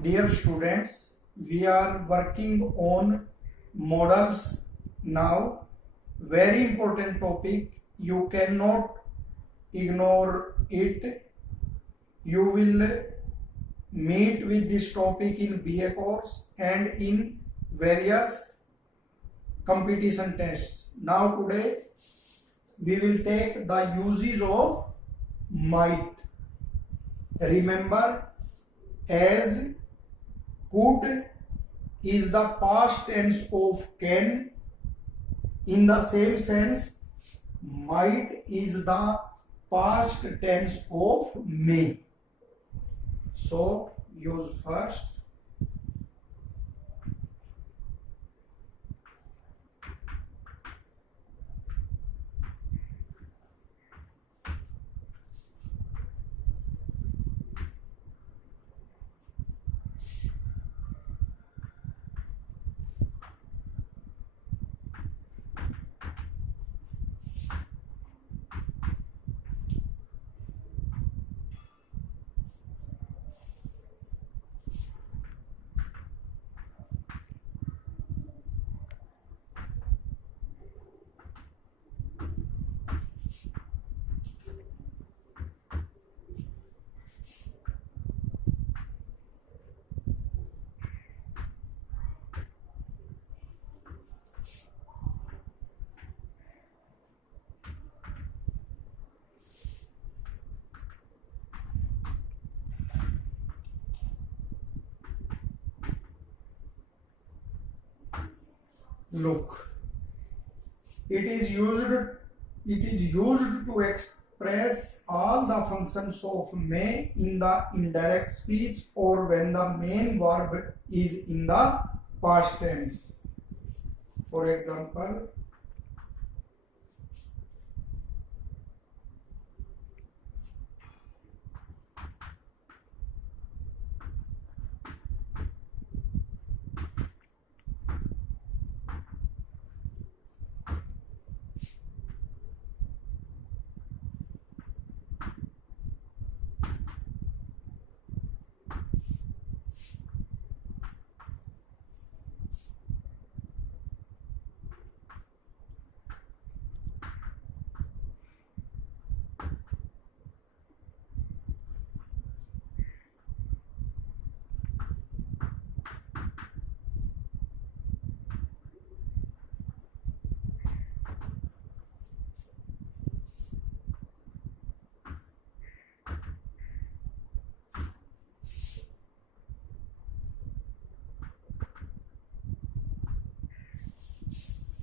Dear students, we are working on models now. Very important topic. You cannot ignore it. You will meet with this topic in BA course and in various competition tests. Now today we will take the uses of might. Remember, as could is the past tense of can. In the same sense, might is the past tense of may. So use first. Look, it is used to express all the functions of may in the indirect speech or when the main verb is in the past tense. For example,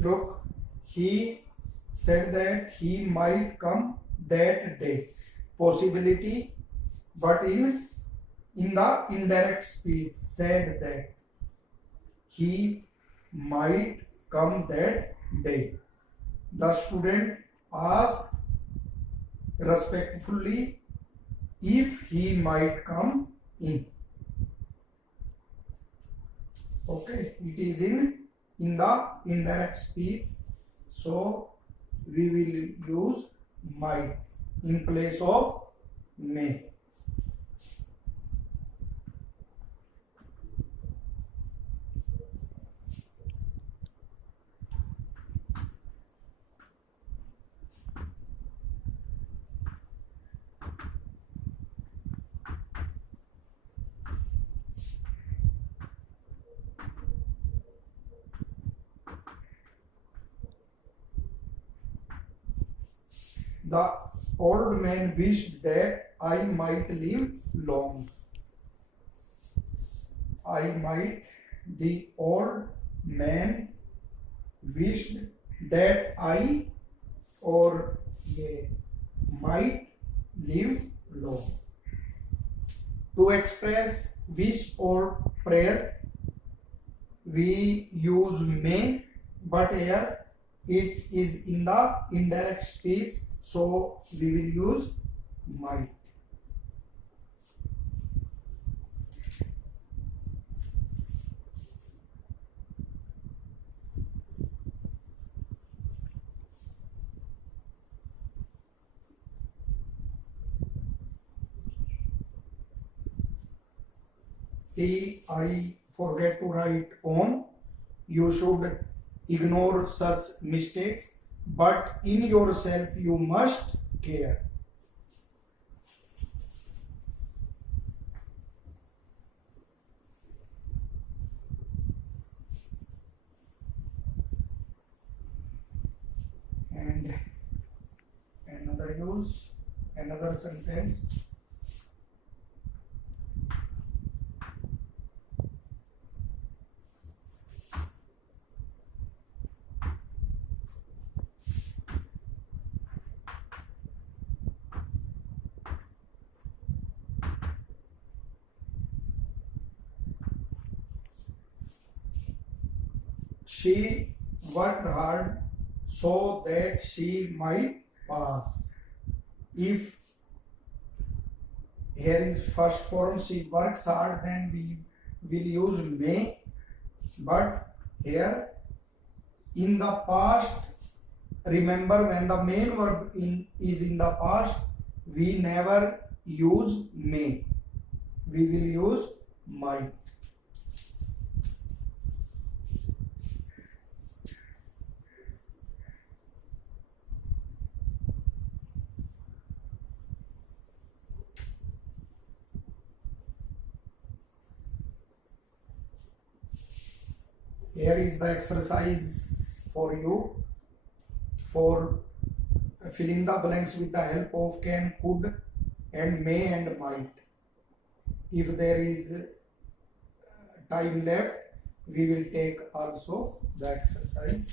look, he said that he might come that day. Possibility, but in the indirect speech said that he might come that day. The student asked respectfully if he might come in. Okay, it is in the indirect speech, so we will use might in place of may. The old man wished that I might live long. The old man wished that I or might live long. To express wish or prayer, we use may, but here it is in the indirect speech, so we will use might. T I forget to write on. You should ignore such mistakes, but in yourself you must care. And another use, another sentence. She worked hard so that she might pass. If here is first form, she works hard, then we will use may. But here in the past, remember when the main verb is in the past, we never use may. We will use might. Here is the exercise for you for fill in the blanks with the help of can, could, and may and might. If there is time left, we will take also the exercise.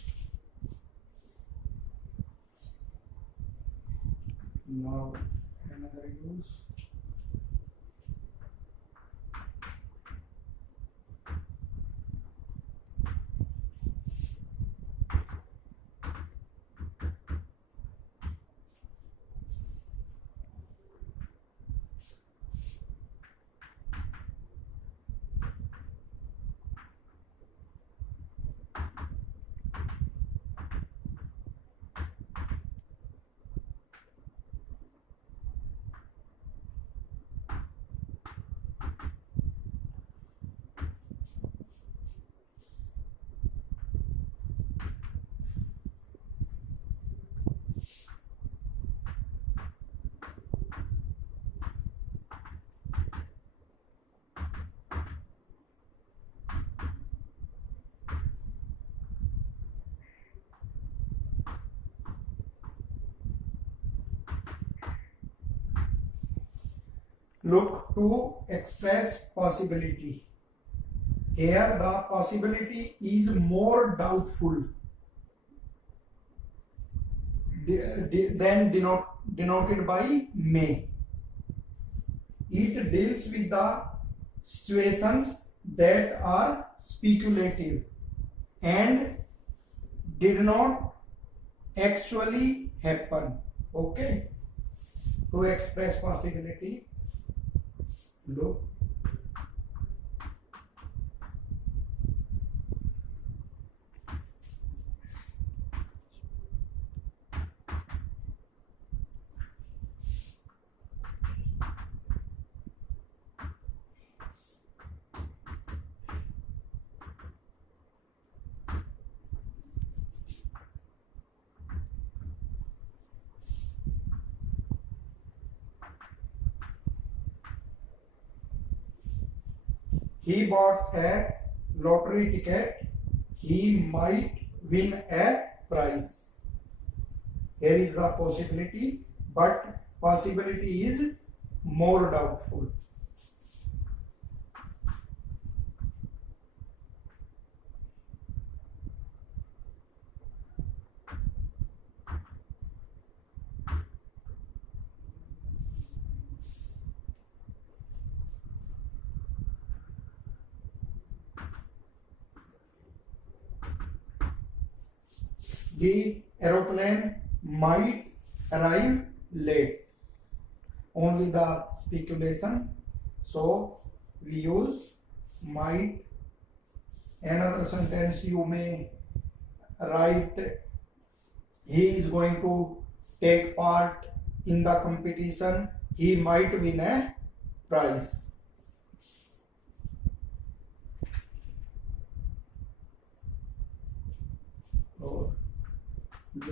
Now another use. Look to express possibility. Here the possibility is more doubtful than denoted by may. It deals with the situations that are speculative and did not actually happen. Okay, to express possibility, look. He bought a lottery ticket. He might win a prize. Here is the possibility, but possibility is more doubtful. The aeroplane might arrive late. Only the speculation. So we use might. Another sentence you may write, he is going to take part in the competition. He might win a prize.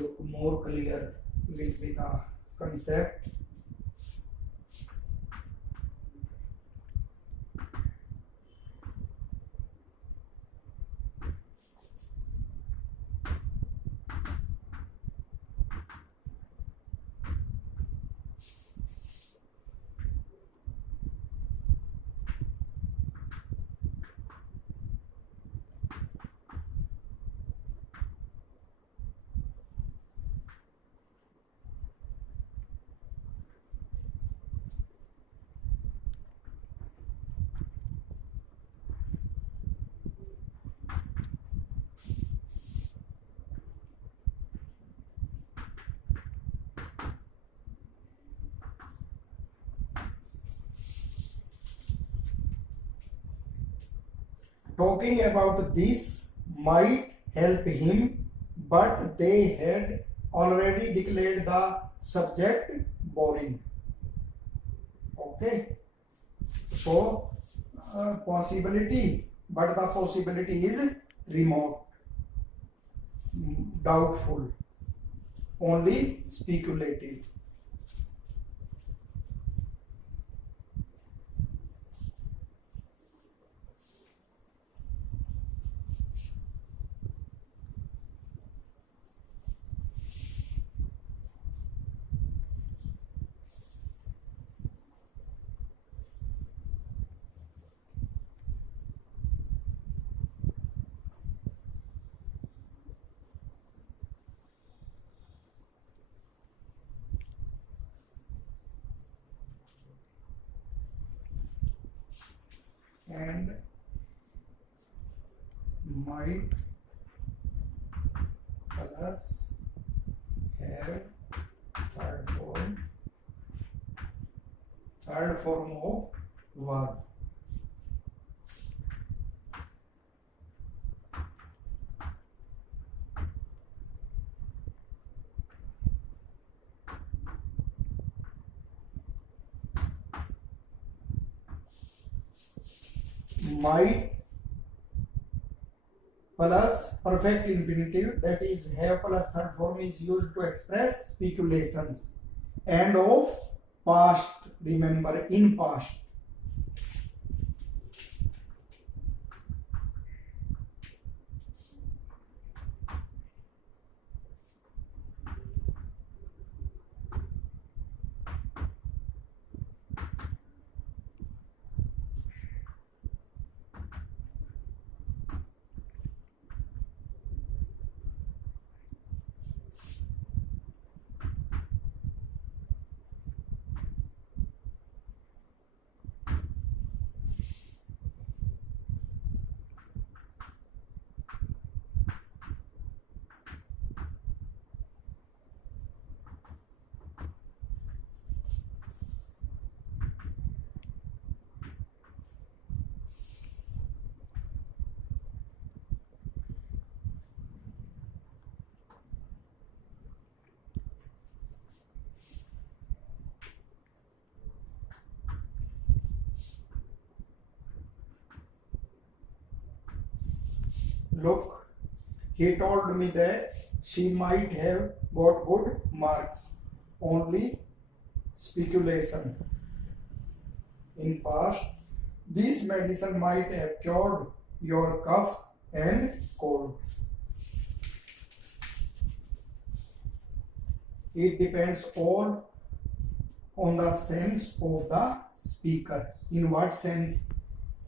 look more clear will be the concept. Talking about this might help him, but they had already declared the subject boring. Okay, so possibility, but the possibility is remote, doubtful, only speculative. And might plus have third form of verb. Might plus perfect infinitive, that is have plus third form, is used to express speculations and of past. Remember, in past. Look, he told me that she might have got good marks. Only speculation. In past, this medicine might have cured your cough and cold. It depends all on the sense of the speaker. In what sense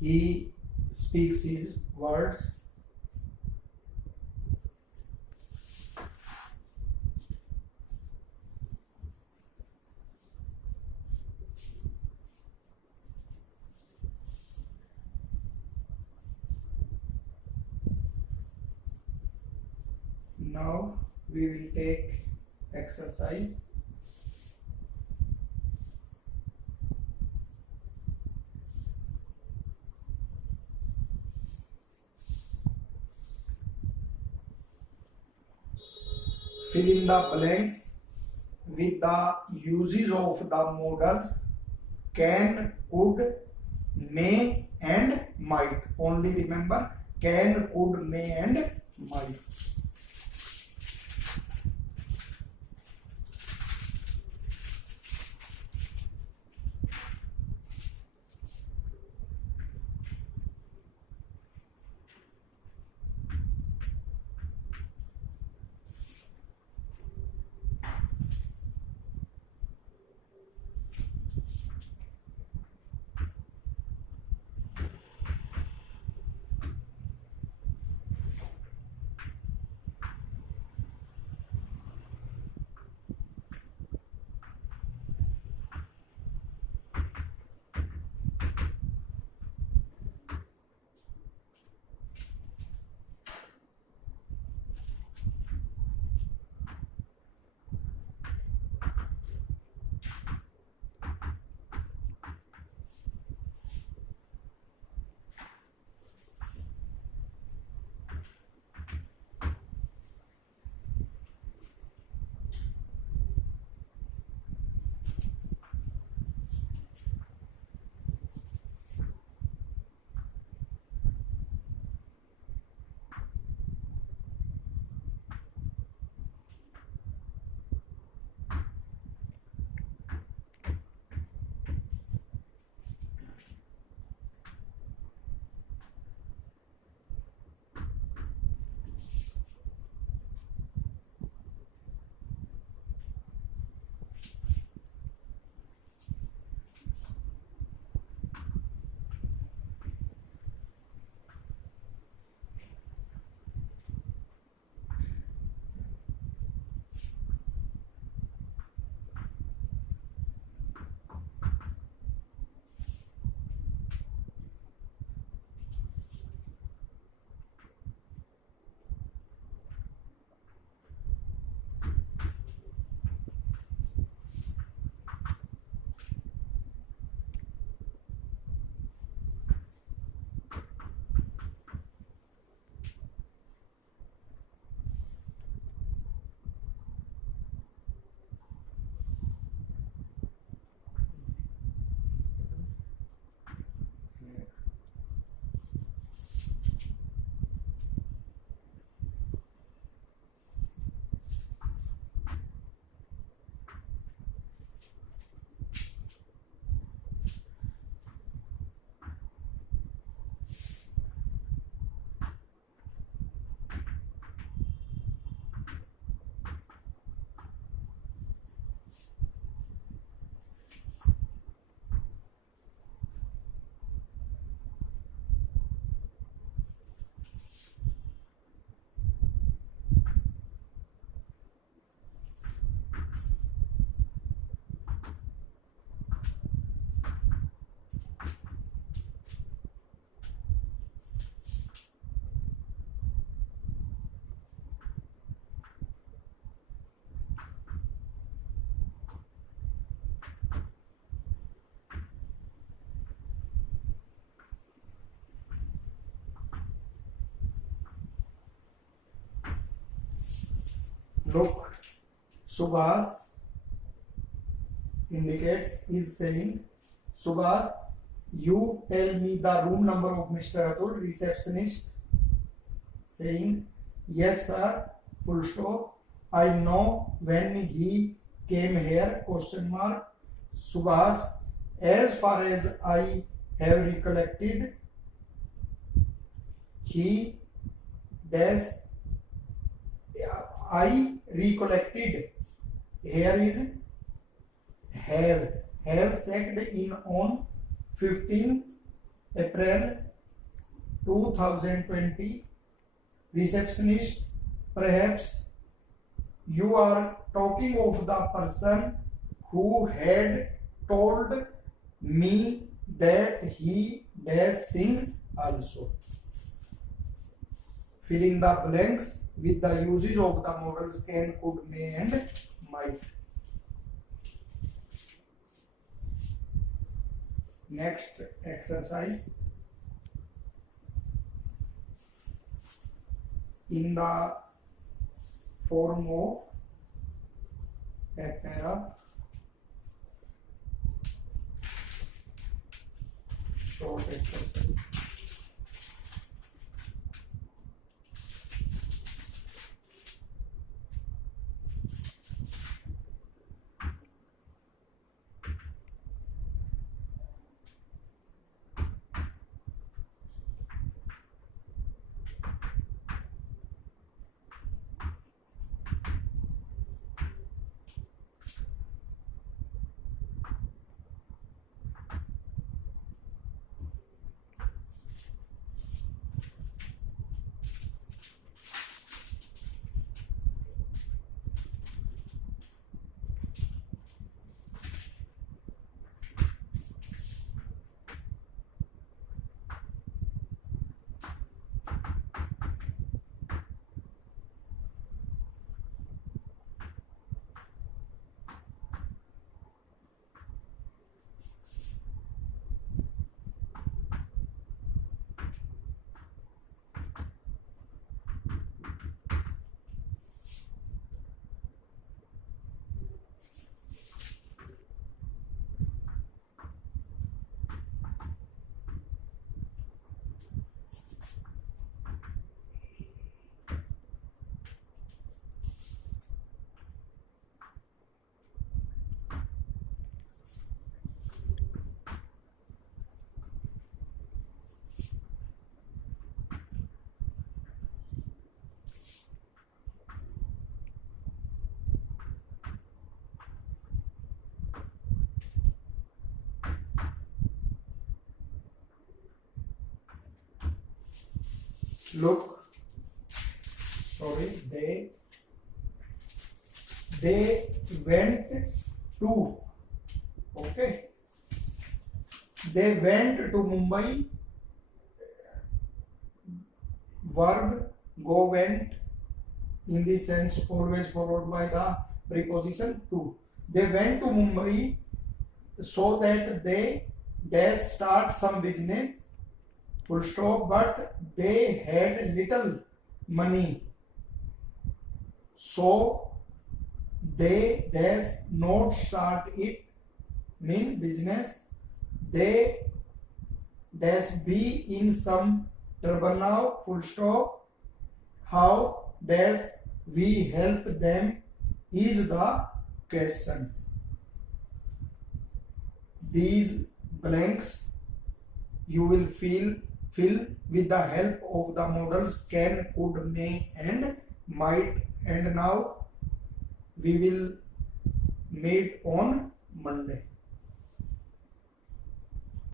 he speaks his words. Now we will take exercise. Fill in the blanks with the uses of the modals can, could, may and might. Only remember can, could, may and might. Look, Subhas indicates is saying, Subhas, you tell me the room number of Mr. Atul. Receptionist saying, yes sir, full stop. I know when he came here, question mark. Subhas, as far as I have recollected, he does. I recollected. Here is have checked in on 15th April 2020. Receptionist, perhaps you are talking of the person who had told me that he does sing also. Fill in the blanks with the uses of the modals can, could, may and might. Next exercise. In the form of a para, short exercise. Look, sorry, they went to, okay, they went to Mumbai. Verb go went in this sense always followed by the preposition to. They went to Mumbai so that they dash start some business, full stop, but they had little money, so they dash not start it, mean business. They dash be in some trouble now, full stop. How dash we help them is the question. These blanks you will fill with the help of the modals can, could, may and might. And now we will meet on Monday.